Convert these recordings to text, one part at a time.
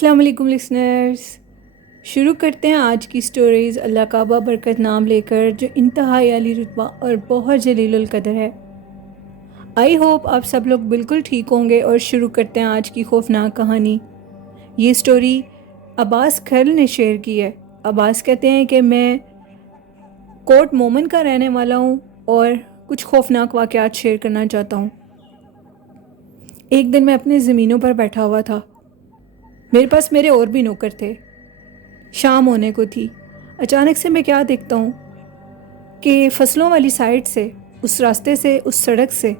السلام علیکم لسنرز، شروع کرتے ہیں آج کی سٹوریز اللہ کا برکت نام لے کر، جو انتہائی عالی رتبہ اور بہت جلیل القدر ہے۔ آئی ہوپ آپ سب لوگ بالکل ٹھیک ہوں گے، اور شروع کرتے ہیں آج کی خوفناک کہانی۔ یہ سٹوری عباس کھرل نے شیئر کی ہے۔ عباس کہتے ہیں کہ میں کوٹ مومن کا رہنے والا ہوں اور کچھ خوفناک واقعات شیئر کرنا چاہتا ہوں۔ ایک دن میں اپنے زمینوں پر بیٹھا ہوا تھا۔ میرے پاس میرے اور بھی نوکر تھے۔ شام ہونے کو تھی۔ اچانک سے میں کیا دیکھتا ہوں کہ فصلوں والی سائڈ سے، اس راستے سے، اس سڑک سے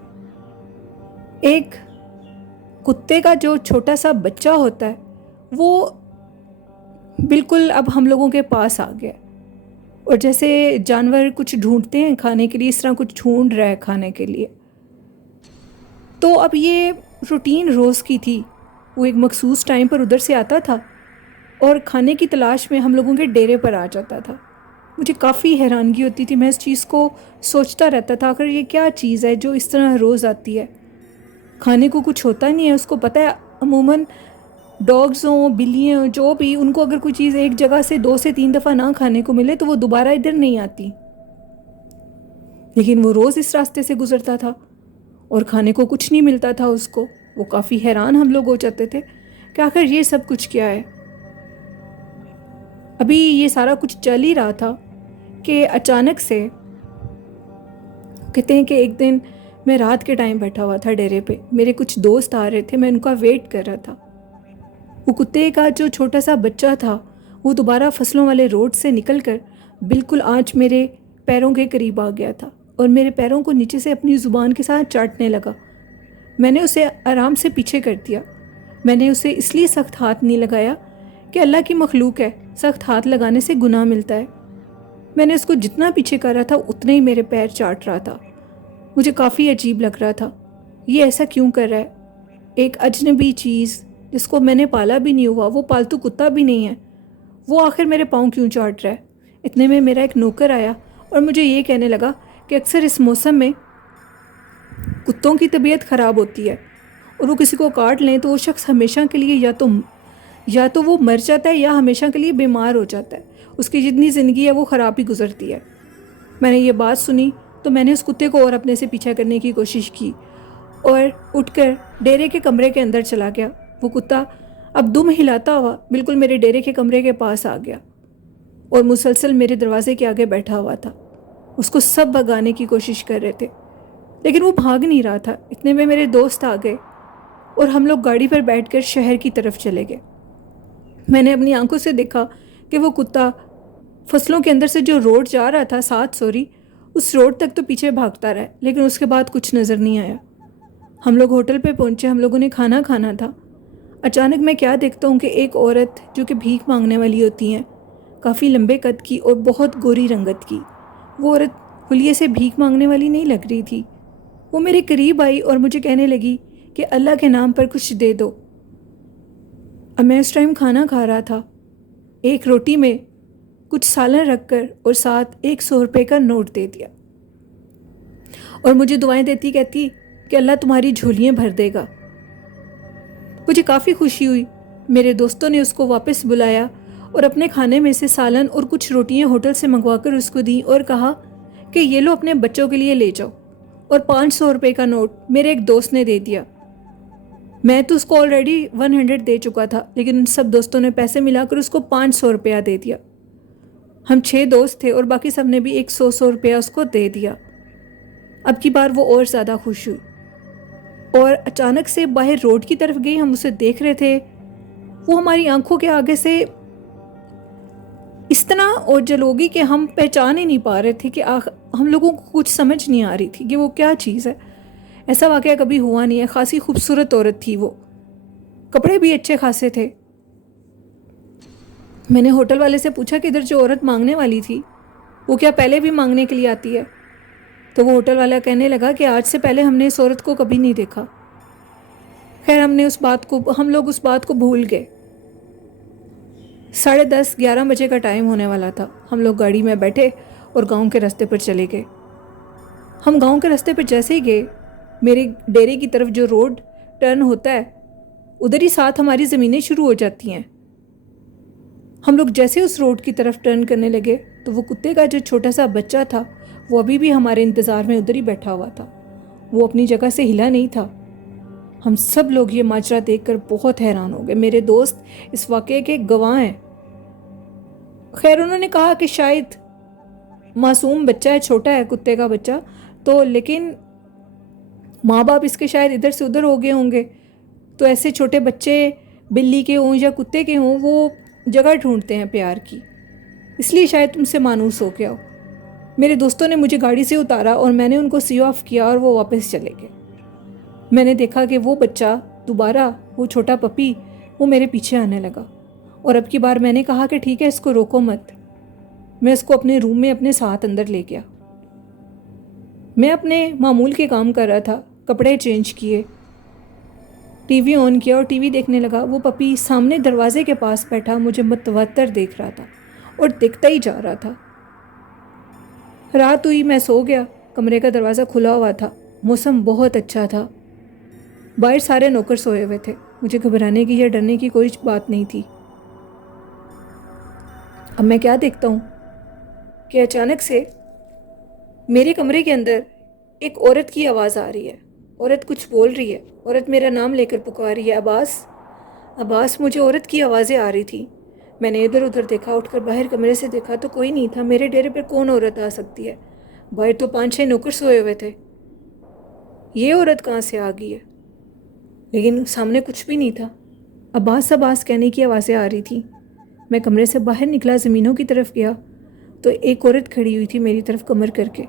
ایک کتے کا جو چھوٹا سا بچہ ہوتا ہے وہ بالکل اب ہم لوگوں کے پاس آ گیا، اور جیسے جانور کچھ ڈھونڈتے ہیں کھانے کے لیے، اس طرح کچھ ڈھونڈ رہا ہے کھانے کے لیے۔ تو اب یہ روٹین روز کی تھی۔ وہ ایک مخصوص ٹائم پر ادھر سے آتا تھا اور کھانے کی تلاش میں ہم لوگوں کے ڈیرے پر آ جاتا تھا۔ مجھے کافی حیرانگی ہوتی تھی، میں اس چیز کو سوچتا رہتا تھا آخر یہ کیا چیز ہے جو اس طرح روز آتی ہے۔ کھانے کو کچھ ہوتا نہیں ہے، اس کو پتہ ہے عموماً ڈاگز ہوں، بلیاں ہوں، جو بھی، ان کو اگر کوئی چیز ایک جگہ سے 2 سے 3 دفعہ نہ کھانے کو ملے تو وہ دوبارہ ادھر نہیں آتی، لیکن وہ روز اس راستے سے گزرتا تھا اور کھانے کو کچھ نہیں ملتا تھا اس کو۔ وہ کافی حیران ہم لوگ ہو جاتے تھے کہ آخر یہ سب کچھ کیا ہے۔ ابھی یہ سارا کچھ چل ہی رہا تھا کہ اچانک سے کہتے ہیں کہ ایک دن میں رات کے ٹائم بیٹھا ہوا تھا ڈیرے پہ، میرے کچھ دوست آ رہے تھے، میں ان کا ویٹ کر رہا تھا۔ وہ کتے کا جو چھوٹا سا بچہ تھا وہ دوبارہ فصلوں والے روڈ سے نکل کر بالکل آج میرے پیروں کے قریب آ گیا تھا اور میرے پیروں کو نیچے سے اپنی زبان کے ساتھ چاٹنے لگا۔ میں نے اسے آرام سے پیچھے کر دیا۔ میں نے اسے اس لیے سخت ہاتھ نہیں لگایا کہ اللہ کی مخلوق ہے، سخت ہاتھ لگانے سے گناہ ملتا ہے۔ میں نے اس کو جتنا پیچھے کر رہا تھا اتنے ہی میرے پیر چاٹ رہا تھا۔ مجھے کافی عجیب لگ رہا تھا، یہ ایسا کیوں کر رہا ہے؟ ایک اجنبی چیز جس کو میں نے پالا بھی نہیں ہوا، وہ پالتو کتا بھی نہیں ہے، وہ آخر میرے پاؤں کیوں چاٹ رہا ہے؟ اتنے میں میرا ایک نوکر آیا اور مجھے یہ کہنے لگا کہ اکثر اس موسم میں کتوں کی طبیعت خراب ہوتی ہے اور وہ کسی کو کاٹ لیں تو وہ شخص ہمیشہ کے لیے یا تو وہ مر جاتا ہے یا ہمیشہ کے لیے بیمار ہو جاتا ہے، اس کی جتنی زندگی ہے وہ خراب ہی گزرتی ہے۔ میں نے یہ بات سنی تو میں نے اس کتے کو اور اپنے سے پیچھا کرنے کی کوشش کی اور اٹھ کر ڈیرے کے کمرے کے اندر چلا گیا۔ وہ کتا اب دم ہلاتا ہوا بالکل میرے ڈیرے کے کمرے کے پاس آ گیا اور مسلسل میرے دروازے کے آگے بیٹھا ہوا تھا۔ اس کو سب بھگانے کی کوشش کر رہے تھے لیکن وہ بھاگ نہیں رہا تھا۔ اتنے میں میرے دوست آ گئے اور ہم لوگ گاڑی پر بیٹھ کر شہر کی طرف چلے گئے۔ میں نے اپنی آنکھوں سے دیکھا کہ وہ کتا فصلوں کے اندر سے جو روڈ جا رہا تھا اس روڈ تک تو پیچھے بھاگتا رہا، لیکن اس کے بعد کچھ نظر نہیں آیا۔ ہم لوگ ہوٹل پہ پہنچے، ہم لوگوں نے کھانا کھانا تھا۔ اچانک میں کیا دیکھتا ہوں کہ ایک عورت جو کہ بھیک مانگنے والی ہوتی ہیں، کافی لمبے قد کی اور بہت گوری رنگت کی، وہ عورت حلیے سے بھیک مانگنے والی نہیں لگ رہی تھی۔ وہ میرے قریب آئی اور مجھے کہنے لگی کہ اللہ کے نام پر کچھ دے دو۔ اب میں اس ٹائم کھانا کھا رہا تھا، ایک روٹی میں کچھ سالن رکھ کر اور ساتھ 100 روپے کا نوٹ دے دیا اور مجھے دعائیں دیتی، کہتی کہ اللہ تمہاری جھولیاں بھر دے گا۔ مجھے کافی خوشی ہوئی۔ میرے دوستوں نے اس کو واپس بلایا اور اپنے کھانے میں سے سالن اور کچھ روٹیاں ہوٹل سے منگوا کر اس کو دیں اور کہا کہ یہ لو اپنے بچوں کے لیے لے جاؤ، اور 500 روپے کا نوٹ میرے ایک دوست نے دے دیا۔ میں تو اس کو آلریڈی 100 دے چکا تھا، لیکن ان سب دوستوں نے پیسے ملا کر اس کو 500 روپیہ دے دیا۔ ہم 6 دوست تھے اور باقی سب نے بھی 100 روپیہ اس کو دے دیا۔ اب کی بار وہ اور زیادہ خوش ہوئی اور اچانک سے باہر روڈ کی طرف گئی۔ ہم اسے دیکھ رہے تھے، وہ ہماری آنکھوں کے آگے سے اس طرح اوجھل ہوگی کہ ہم پہچان ہی نہیں پا رہے تھے کہ ہم لوگوں کو کچھ سمجھ نہیں آ رہی تھی کہ وہ کیا چیز ہے۔ ایسا واقعہ کبھی ہوا نہیں ہے۔ خاصی خوبصورت عورت تھی، وہ کپڑے بھی اچھے خاصے تھے۔ میں نے ہوٹل والے سے پوچھا کہ ادھر جو عورت مانگنے والی تھی وہ کیا پہلے بھی مانگنے کے لیے آتی ہے؟ تو وہ ہوٹل والا کہنے لگا کہ آج سے پہلے ہم نے اس عورت کو کبھی نہیں دیکھا۔ خیر ہم لوگ اس بات کو بھول گئے۔ 10:30 11 بجے کا ٹائم ہونے والا تھا۔ ہم لوگ گاڑی میں بیٹھے اور گاؤں کے راستے پر چلے گئے۔ ہم گاؤں کے راستے پر جیسے ہی گئے، میرے ڈیرے کی طرف جو روڈ ٹرن ہوتا ہے ادھر ہی ساتھ ہماری زمینیں شروع ہو جاتی ہیں۔ ہم لوگ جیسے اس روڈ کی طرف ٹرن کرنے لگے تو وہ کتے کا جو چھوٹا سا بچہ تھا وہ ابھی بھی ہمارے انتظار میں ادھر ہی بیٹھا ہوا تھا، وہ اپنی جگہ سے ہلا نہیں تھا۔ ہم سب لوگ یہ ماجرا دیکھ کر بہت حیران ہو گئے۔ میرے دوست اس واقعے کے گواہ ہیں۔ خیر انہوں نے کہا کہ شاید معصوم بچہ ہے، چھوٹا ہے کتے کا بچہ تو، لیکن ماں باپ اس کے شاید ادھر سے ادھر ہو گئے ہوں گے، تو ایسے چھوٹے بچے بلی کے ہوں یا کتے کے ہوں وہ جگہ ڈھونڈتے ہیں پیار کی، اس لیے شاید تم سے مانوس ہو گیا ہو۔ میرے دوستوں نے مجھے گاڑی سے اتارا اور میں نے ان کو سی آف کیا اور وہ واپس چلے گئے۔ میں نے دیکھا کہ وہ بچہ دوبارہ، وہ چھوٹا پپی، وہ میرے پیچھے آنے لگا، اور اب کی بار میں نے کہا کہ ٹھیک ہے اس کو روکو مت۔ میں اس کو اپنے روم میں اپنے ساتھ اندر لے گیا۔ میں اپنے معمول کے کام کر رہا تھا، کپڑے چینج کیے، ٹی وی آن کیا اور ٹی وی دیکھنے لگا۔ وہ پپی سامنے دروازے کے پاس بیٹھا مجھے متوتر دیکھ رہا تھا اور دیکھتا ہی جا رہا تھا۔ رات ہوئی، میں سو گیا، کمرے کا دروازہ کھلا ہوا تھا، موسم بہت اچھا تھا، باہر سارے نوکر سوئے ہوئے تھے، مجھے گھبرانے کی یا ڈرنے کی کوئی بات نہیں تھی۔ اب میں کیا دیکھتا ہوں کہ اچانک سے میرے کمرے کے اندر ایک عورت کی آواز آ رہی ہے، عورت کچھ بول رہی ہے، عورت میرا نام لے کر پکار رہی ہے، عباس عباس۔ مجھے عورت کی آوازیں آ رہی تھی۔ میں نے ادھر ادھر دیکھا، اٹھ کر باہر کمرے سے دیکھا تو کوئی نہیں تھا۔ میرے ڈیرے پر کون عورت آ سکتی ہے؟ باہر تو 5-6 نوکر سوئے ہوئے تھے، یہ عورت کہاں سے آ گئی ہے؟ لیکن سامنے کچھ بھی نہیں تھا۔ عباس عباس کہنے کی آوازیں آ رہی تھیں۔ میں کمرے سے باہر نکلا، زمینوں کی طرف گیا تو ایک عورت کھڑی ہوئی تھی میری طرف کمر کر کے۔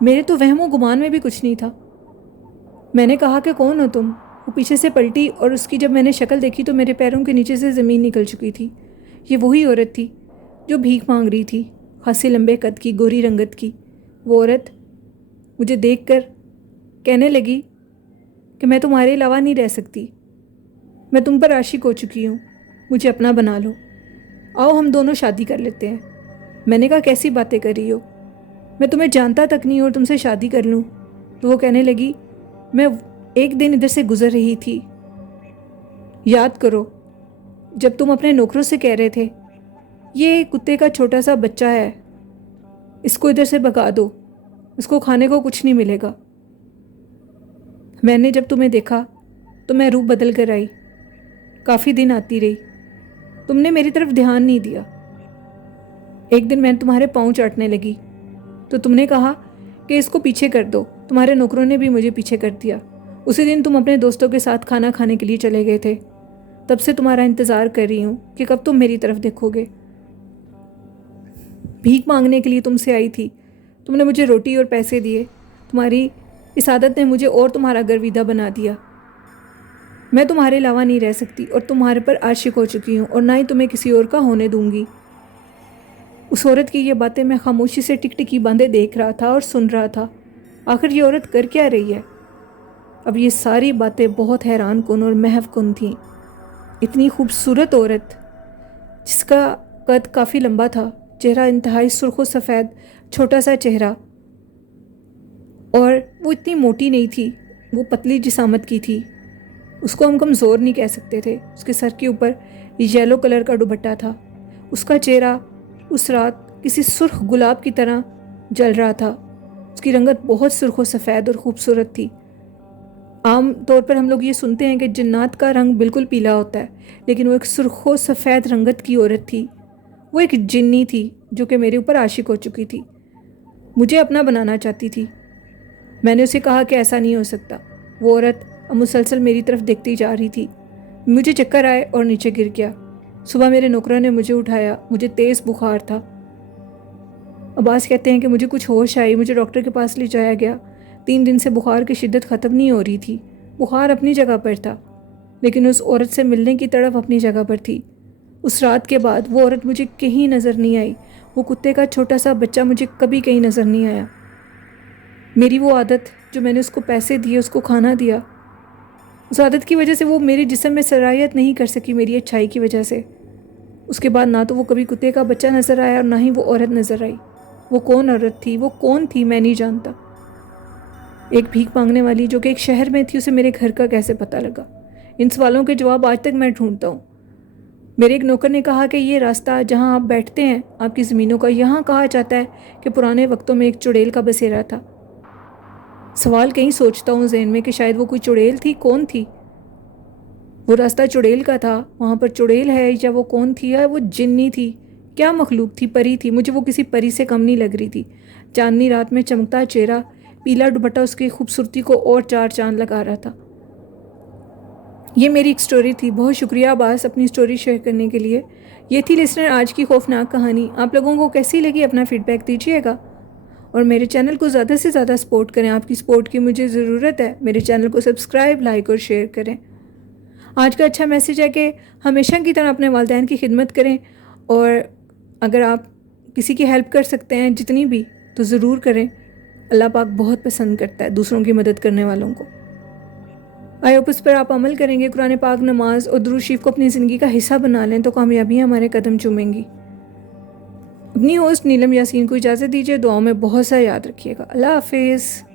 میرے تو وہم و گمان میں بھی کچھ نہیں تھا۔ میں نے کہا کہ کون ہو تم؟ وہ پیچھے سے پلٹی اور اس کی جب میں نے شکل دیکھی تو میرے پیروں کے نیچے سے زمین نکل چکی تھی۔ یہ وہی عورت تھی جو بھیک مانگ رہی تھی، خاصے لمبے قد کی، گوری رنگت کی۔ وہ عورت مجھے دیکھ کر کہنے لگی کہ میں تمہارے علاوہ نہیں رہ سکتی، میں تم پر عاشق ہو چکی ہوں، مجھے اپنا بنا لو، آؤ ہم دونوں شادی کر لیتے ہیں۔ میں نے کہا کیسی باتیں کر رہی ہو، میں تمہیں جانتا تک نہیں اور تم سے شادی کر لوں؟ تو وہ کہنے لگی میں ایک دن ادھر سے گزر رہی تھی، یاد کرو جب تم اپنے نوکروں سے کہہ رہے تھے یہ کتے کا چھوٹا سا بچہ ہے، اس کو ادھر سے بھگا دو، اس کو کھانے کو کچھ نہیں ملے گا۔ میں نے جب تمہیں دیکھا تو میں روپ بدل کر آئی، کافی دن آتی رہی، تم نے میری طرف دھیان نہیں دیا۔ ایک دن میں تمہارے پاؤں چاٹنے لگی تو تم نے کہا کہ اس کو پیچھے کر دو، تمہارے نوکروں نے بھی مجھے پیچھے کر دیا۔ اسی دن تم اپنے دوستوں کے ساتھ کھانا کھانے کے لیے چلے گئے تھے، تب سے تمہارا انتظار کر رہی ہوں کہ کب تم میری طرف دیکھو گے۔ بھیک مانگنے کے لیے تم سے آئی تھی، تم نے مجھے روٹی اور پیسے دیے، تمہاری اس عادت نے مجھے اور تمہارا گرویدہ بنا دیا۔ میں تمہارے علاوہ نہیں رہ سکتی اور تمہارے پر عاشق ہو چکی ہوں اور نہ ہی تمہیں کسی اور کا ہونے دوں گی۔ اس عورت کی یہ باتیں میں خاموشی سے ٹک ٹکی باندھے دیکھ رہا تھا اور سن رہا تھا۔ آخر یہ عورت کر کیا رہی ہے؟ اب یہ ساری باتیں بہت حیران کن اور محو کن تھیں۔ اتنی خوبصورت عورت جس کا قد کافی لمبا تھا، چہرہ انتہائی سرخ و سفید، چھوٹا سا چہرہ، اور وہ اتنی موٹی نہیں تھی، وہ پتلی جسامت کی تھی، اس کو ہم کمزور نہیں کہہ سکتے تھے۔ اس کے سر کے اوپر یلو کلر کا دوپٹہ تھا، اس کا چہرہ اس رات کسی سرخ گلاب کی طرح جل رہا تھا، اس کی رنگت بہت سرخ و سفید اور خوبصورت تھی۔ عام طور پر ہم لوگ یہ سنتے ہیں کہ جنات کا رنگ بالکل پیلا ہوتا ہے، لیکن وہ ایک سرخ و سفید رنگت کی عورت تھی، وہ ایک جنی تھی جو کہ میرے اوپر عاشق ہو چکی تھی، مجھے اپنا بنانا چاہتی تھی۔ میں نے اسے کہا کہ ایسا نہیں ہو سکتا۔ وہ عورت اب مسلسل میری طرف دیکھتی جا رہی تھی، مجھے چکر آئے اور نیچے گر گیا۔ صبح میرے نوکروں نے مجھے اٹھایا، مجھے تیز بخار تھا۔ عباس کہتے ہیں کہ مجھے کچھ ہوش آئی، مجھے ڈاکٹر کے پاس لے جایا گیا۔ 3 دن سے بخار کی شدت ختم نہیں ہو رہی تھی، بخار اپنی جگہ پر تھا، لیکن اس عورت سے ملنے کی تڑپ اپنی جگہ پر تھی۔ اس رات کے بعد وہ عورت مجھے کہیں نظر نہیں آئی، وہ کتے کا چھوٹا سا بچہ مجھے کبھی کہیں نظر نہیں آیا۔ میری وہ عادت جو میں نے اس کو پیسے دیے، اس کو کھانا دیا، اس عادت کی وجہ سے وہ میرے جسم میں سرایت نہیں کر سکی، میری اچھائی کی وجہ سے۔ اس کے بعد نہ تو وہ کبھی کتے کا بچہ نظر آیا اور نہ ہی وہ عورت نظر آئی۔ وہ کون عورت تھی، وہ کون تھی، میں نہیں جانتا۔ ایک بھیک مانگنے والی جو کہ ایک شہر میں تھی، اسے میرے گھر کا کیسے پتہ لگا؟ ان سوالوں کے جواب آج تک میں ڈھونڈتا ہوں۔ میرے ایک نوکر نے کہا کہ یہ راستہ جہاں آپ بیٹھتے ہیں آپ کی زمینوں کا، یہاں کہا جاتا ہے کہ پرانے وقتوں میں ایک چڑیل کا بسیرا تھا۔ سوال کہیں سوچتا ہوں ذہن میں کہ شاید وہ کوئی چڑیل تھی، کون تھی؟ وہ راستہ چڑیل کا تھا، وہاں پر چڑیل ہے یا وہ کون تھی؟ یا وہ جنی تھی؟ کیا مخلوق تھی؟ پری تھی؟ مجھے وہ کسی پری سے کم نہیں لگ رہی تھی۔ چاندنی رات میں چمکتا چہرہ، پیلا دوپٹہ اس کی خوبصورتی کو اور چار چاند لگا رہا تھا۔ یہ میری ایک سٹوری تھی۔ بہت شکریہ عباس اپنی سٹوری شیئر کرنے کے لیے۔ یہ تھی لسنر آج کی خوفناک کہانی۔ آپ لوگوں کو کیسی لگی اپنا فیڈ بیک دیجیے گا، اور میرے چینل کو زیادہ سے زیادہ سپورٹ کریں۔ آپ کی سپورٹ کی مجھے ضرورت ہے۔ میرے چینل کو سبسکرائب، لائک اور شیئر کریں۔ آج کا اچھا میسیج ہے کہ ہمیشہ کی طرح اپنے والدین کی خدمت کریں، اور اگر آپ کسی کی ہیلپ کر سکتے ہیں جتنی بھی تو ضرور کریں۔ اللہ پاک بہت پسند کرتا ہے دوسروں کی مدد کرنے والوں کو۔ آئی ہوپ اس پر آپ عمل کریں گے، قرآن پاک، نماز اور درود شریف کو اپنی زندگی کا حصہ بنا لیں تو کامیابیاں ہمارے قدم چومیں گی۔ اپنی ہوسٹ نیلم یاسین کو اجازت دیجیے، دعاؤں میں بہت سا یاد رکھیے گا۔ اللہ حافظ۔